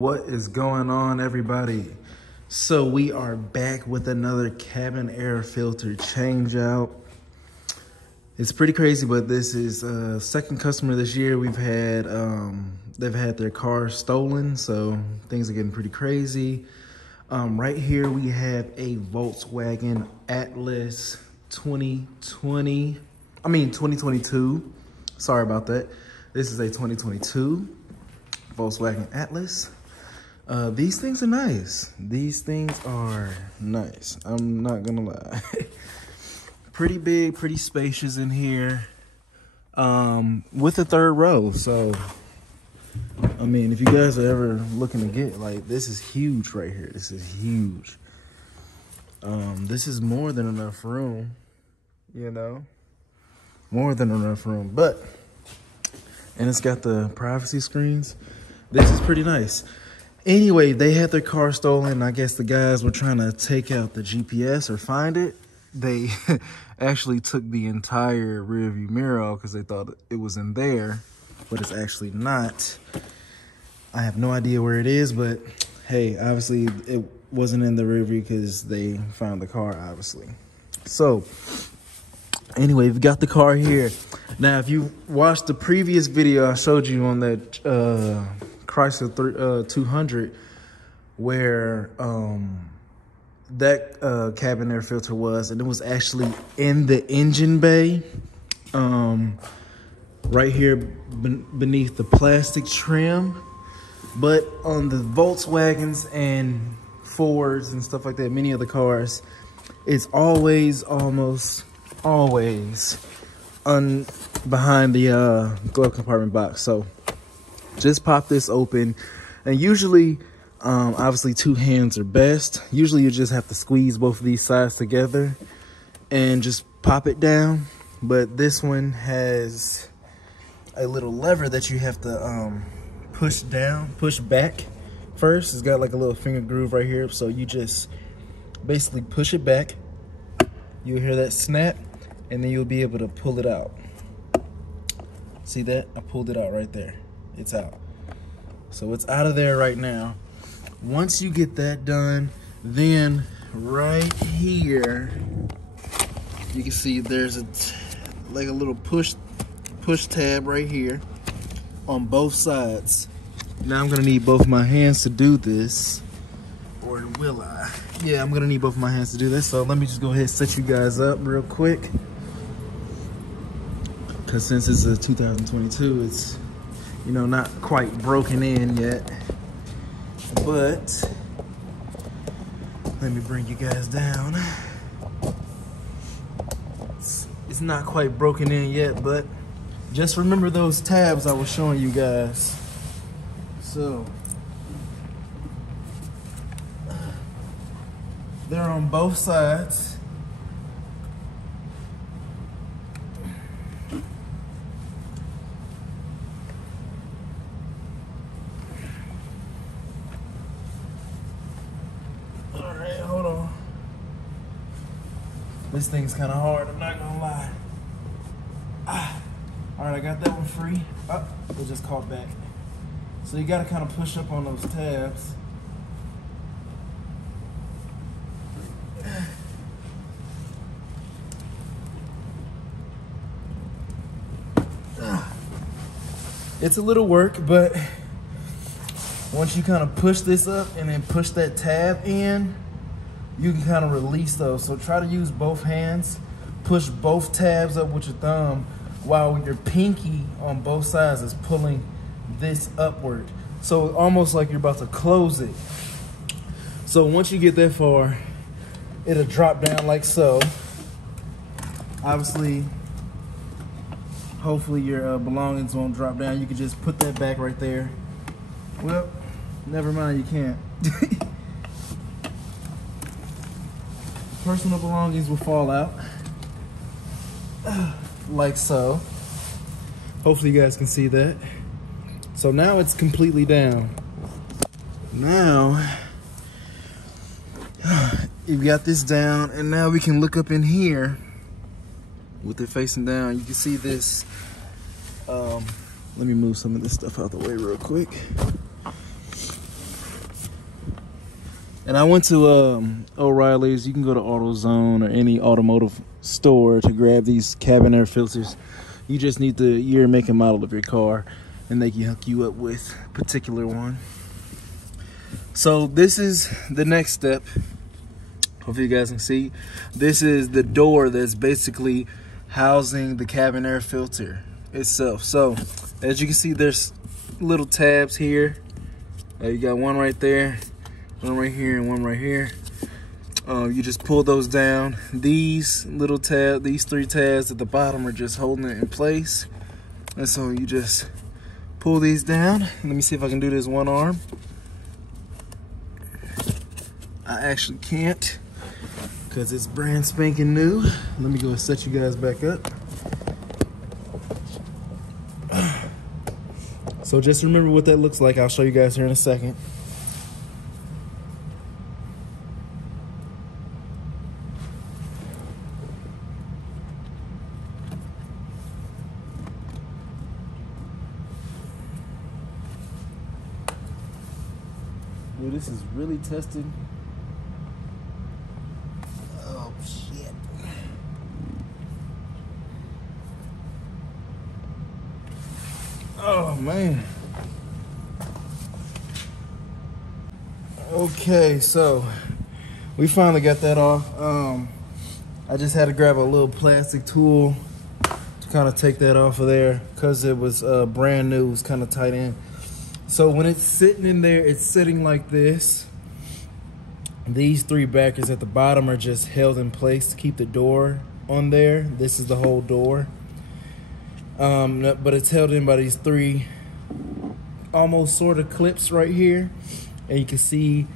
What is going on, everybody? So we are back with another cabin air filter change out. It's pretty crazy, but this is second customer this year. We've had they've had their car stolen, so things are getting pretty crazy. Right here we have a Volkswagen Atlas 2022. Sorry about that. This is a 2022 Volkswagen Atlas. These things are nice. These things are nice. I'm not gonna lie. Pretty big, pretty spacious in here. With a third row. So, I mean, if you guys are ever looking to get, like, this is huge right here. This is huge. This is more than enough room, you know? More than enough room. But, and it's got the privacy screens. This is pretty nice. Anyway, they had their car stolen. I guess the guys were trying to take out the GPS or find it. They actually took the entire rear view mirror off because they thought it was in there, but it's actually not. I have no idea where it is, but hey, obviously it wasn't in the rear view because they found the car, obviously. So anyway, we've got the car here. Now, if you watched the previous video I showed you on that Chrysler 200, where that cabin air filter was, and it was actually in the engine bay, right here beneath the plastic trim. But on the Volkswagens and Fords and stuff like that, many of the cars, it's always, almost always behind the glove compartment box. So just pop this open, and usually obviously two hands are best. Usually you just have to squeeze both of these sides together and just pop it down, but this one has a little lever that you have to push back first. It's got like a little finger groove right here, so you just basically push it back. You'll hear that snap, and then you'll be able to pull it out. See that? I pulled it out right there. It's out. So it's out of there right now. Once you get that done, then right here, you can see there's like a little push tab right here on both sides. Now I'm gonna need both my hands to do this, or will I? Yeah, I'm gonna need both my hands to do this. So let me just go ahead and set you guys up real quick, because since it's a 2022, it's, you know, not quite broken in yet. But let me bring you guys down. It's not quite broken in yet, but just remember those tabs I was showing you guys. So they're on both sides. This thing's kind of hard, I'm not gonna lie. All right, I got that one free. Oh, it just caught back. So you gotta kind of push up on those tabs. It's a little work, but once you kind of push this up and then push that tab in, you can kind of release those. So try to use both hands, push both tabs up with your thumb while your pinky on both sides is pulling this upward. So almost like you're about to close it. So once you get that far, it'll drop down like so. Obviously, hopefully your belongings won't drop down. You can just put that back right there. Well, never mind, you can't. Personal belongings will fall out like so. Hopefully you guys can see that. So now it's completely down. Now you've got this down, and now we can look up in here with it facing down. You can see this. Let me move some of this stuff out of the way real quick. And I went to O'Reilly's. You can go to AutoZone or any automotive store to grab these cabin air filters. You just need the year, make, and model of your car, and they can hook you up with a particular one. So this is the next step. Hopefully you guys can see. This is the door that's basically housing the cabin air filter itself. So as you can see, there's little tabs here. You got one right there, one right here, and one right here. You just pull those down. These little tabs, these 3 tabs at the bottom are just holding it in place. And so you just pull these down. Let me see if I can do this one arm. I actually can't because it's brand spanking new. Let me go and set you guys back up. So just remember what that looks like. I'll show you guys here in a second. Dude, this is really tested. Oh, shit. Oh, man. Okay, so we finally got that off. I just had to grab a little plastic tool to kind of take that off of there because it was brand new. It was kind of tight in. So when it's sitting in there, it's sitting like this. These 3 backers at the bottom are just held in place to keep the door on there. This is the whole door. But it's held in by these 3 almost sort of clips right here. And you can see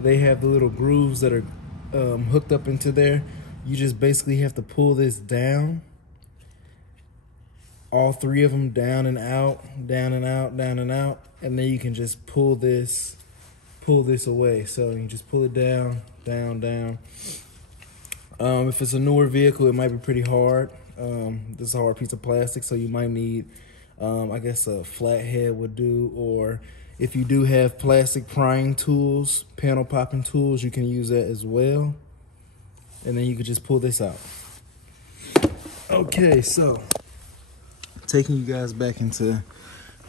they have the little grooves that are hooked up into there. You just basically have to pull this down. All 3 of them down and out, down and out, down and out. And then you can just pull this away. So you just pull it down, down, down. If it's a newer vehicle, it might be pretty hard. This is a hard piece of plastic, so you might need, I guess a flathead would do, or if you do have plastic prying tools, panel popping tools, you can use that as well. And then you could just pull this out. Okay, so taking you guys back into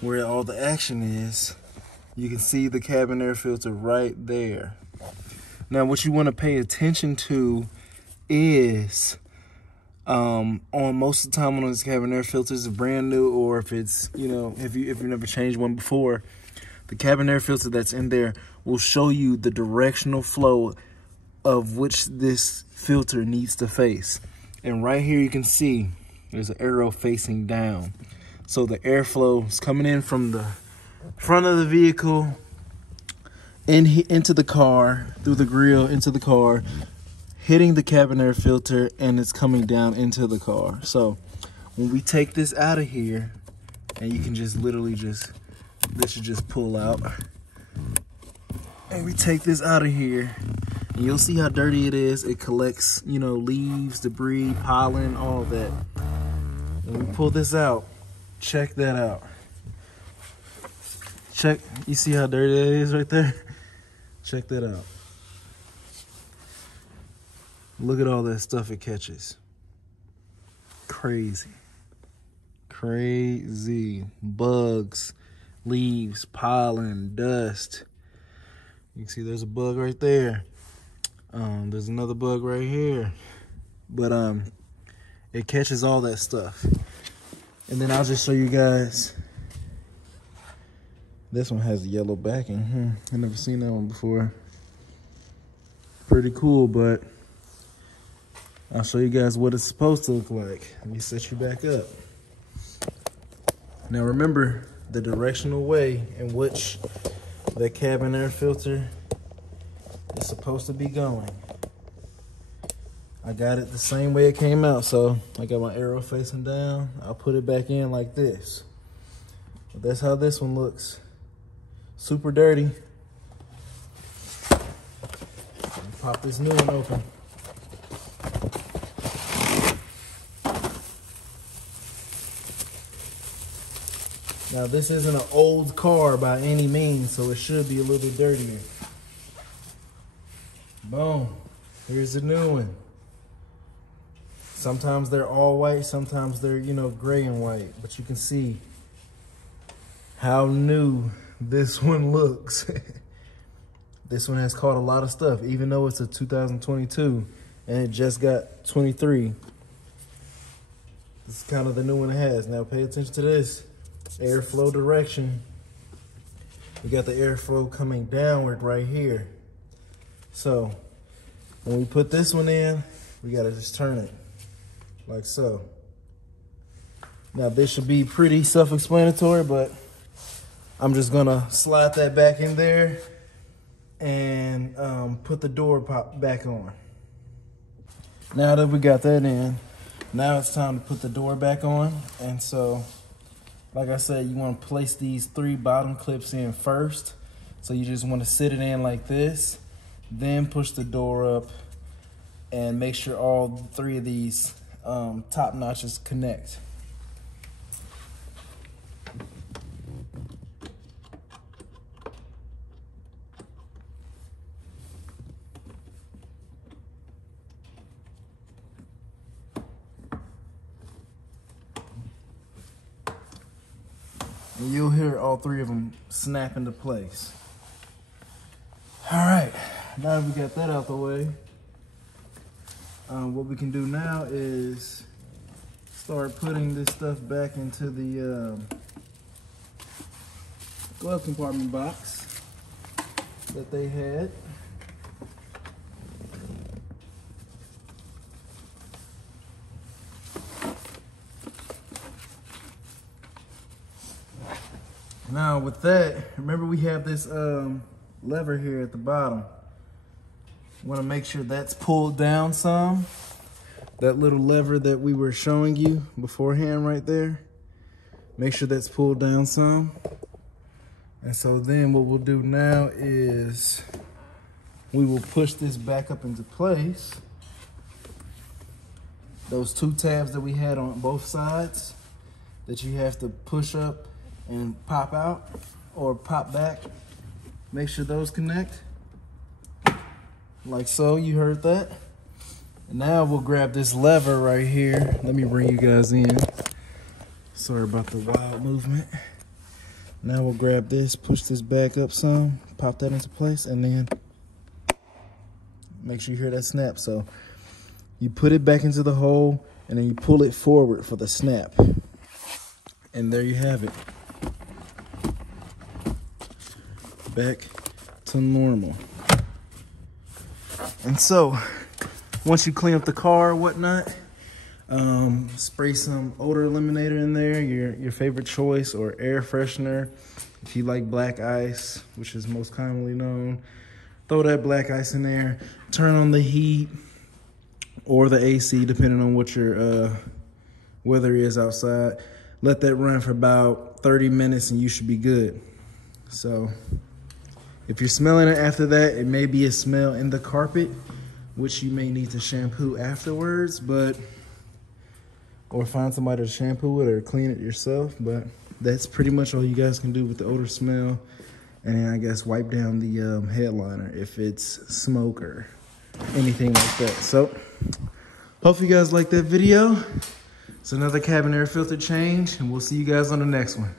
where all the action is, you can see the cabin air filter right there. Now what you want to pay attention to is on most of the time when those cabin air filters are brand new, or if it's, you know, if you've never changed one before, the cabin air filter that's in there will show you the directional flow of which this filter needs to face. And right here you can see there's an arrow facing down. So the airflow is coming in from the front of the vehicle into the car, through the grill, into the car, hitting the cabin air filter, and it's coming down into the car. So when we take this out of here, and you can just literally just, this should just pull out. And we take this out of here, and you'll see how dirty it is. It collects, you know, leaves, debris, pollen, all that. When we pull this out, check that out. Check, you see how dirty that is right there? Check that out. Look at all that stuff it catches. Crazy. Crazy. Bugs, leaves, pollen, dust. You can see there's a bug right there. There's another bug right here. But it catches all that stuff. And then I'll just show you guys. This one has a yellow backing. I've never seen that one before. Pretty cool, but I'll show you guys what it's supposed to look like. Let me set you back up. Now remember the directional way in which the cabin air filter is supposed to be going. I got it the same way it came out, so I got my arrow facing down. I'll put it back in like this. But that's how this one looks. Super dirty. Pop this new one open. Now this isn't an old car by any means, so it should be a little bit dirtier. Boom. Here's the new one. Sometimes they're all white, sometimes they're, you know, gray and white, but you can see how new this one looks. This one has caught a lot of stuff, even though it's a 2022 and it just got 23. This is kind of the new one it has. Now pay attention to this. Airflow direction. We got the airflow coming downward right here. So when we put this one in, we gotta just turn it like so. Now this should be pretty self-explanatory, but I'm just gonna slide that back in there and put the door pop back on. Now that we got that in, now it's time to put the door back on. And so, like I said, you want to place these 3 bottom clips in first. So you just want to sit it in like this, then push the door up and make sure all 3 of these top notches connect. And you'll hear all 3 of them snap into place. All right, now that we got that out the way, what we can do now is start putting this stuff back into the glove compartment box that they had. Now with that, remember we have this lever here at the bottom. Want to make sure that's pulled down some. That little lever that we were showing you beforehand right there. Make sure that's pulled down some. And so then what we'll do now is we will push this back up into place. Those 2 tabs that we had on both sides that you have to push up and pop out or pop back. Make sure those connect. Like so, you heard that. And now we'll grab this lever right here. Let me bring you guys in. Sorry about the wild movement. Now we'll grab this, push this back up some, pop that into place, and then make sure you hear that snap. So you put it back into the hole and then you pull it forward for the snap. And there you have it. Back to normal. And so once you clean up the car or whatnot, spray some odor eliminator in there, your favorite choice, or air freshener. If you like black ice, which is most commonly known, throw that black ice in there. Turn on the heat or the AC, depending on what your weather is outside. Let that run for about 30 minutes and you should be good. So if you're smelling it after that, it may be a smell in the carpet, which you may need to shampoo afterwards, or find somebody to shampoo it or clean it yourself. But that's pretty much all you guys can do with the odor smell. And then I guess wipe down the headliner if it's smoke or anything like that. So hope you guys like that video. It's another cabin air filter change, and we'll see you guys on the next one.